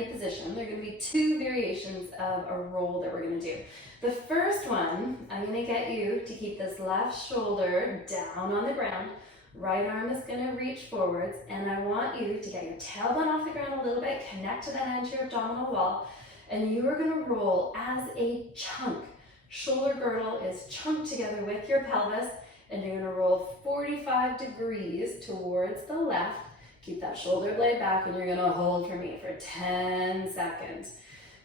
ready position. There are going to be two variations of a roll that we're going to do. The first one, I'm going to get you to keep this left shoulder down on the ground. Right arm is going to reach forwards, and I want you to get your tailbone off the ground a little bit, connect to that anterior abdominal wall, and you are going to roll as a chunk. Shoulder girdle is chunked together with your pelvis, and you're going to roll 45 degrees towards the left. Keep that shoulder blade back, and you're going to hold for me for 10 seconds.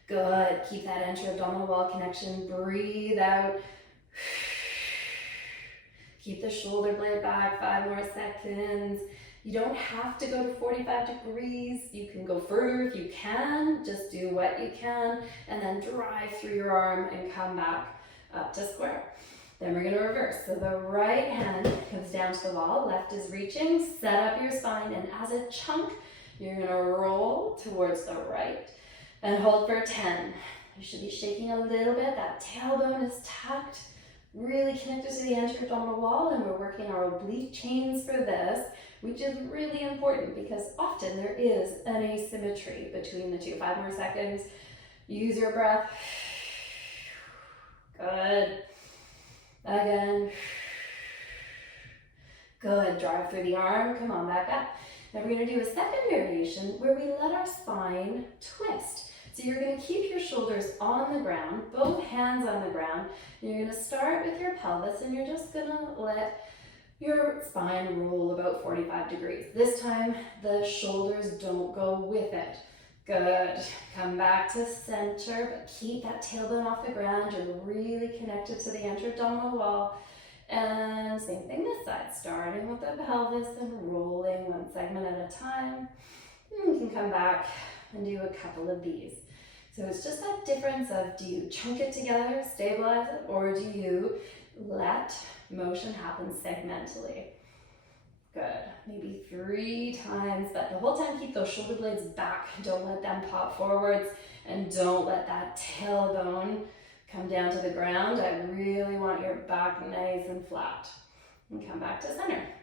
Good. Keep that anterior abdominal wall connection. Breathe out. Keep the shoulder blade back, 5 more seconds. You don't have to go to 45 degrees. You can go further if you can. Just do what you can, and then drive through your arm and come back up to square. Then we're going to reverse. So the right hand comes down to the wall, left is reaching, set up your spine, and as a chunk, you're going to roll towards the right and hold for 10. You should be shaking a little bit. That tailbone is tucked, really connected to the anterior abdominal wall, and we're working our oblique chains for this, which is really important because often there is an asymmetry between the two. 5 more seconds. Use your breath. Good. Again. Good. Drive through the arm. Come on, back up. Now we're going to do a second variation where we let our spine twist. So you're going to keep your shoulders on the ground, both hands on the ground. You're going to start with your pelvis, and you're just going to let your spine roll about 45 degrees. This time, the shoulders don't go with it. Good. Come back to center, but keep that tailbone off the ground. You're really connected to the anterior abdominal wall. And same thing this side, starting with the pelvis and rolling one segment at a time. And you can come back and do a couple of these. So it's just that difference of, do you chunk it together, stabilize it, or do you let motion happen segmentally? Good. Maybe 3 times, but the whole time keep those shoulder blades back. Don't let them pop forwards, and don't let that tailbone come down to the ground. I really want your back nice and flat. And come back to center.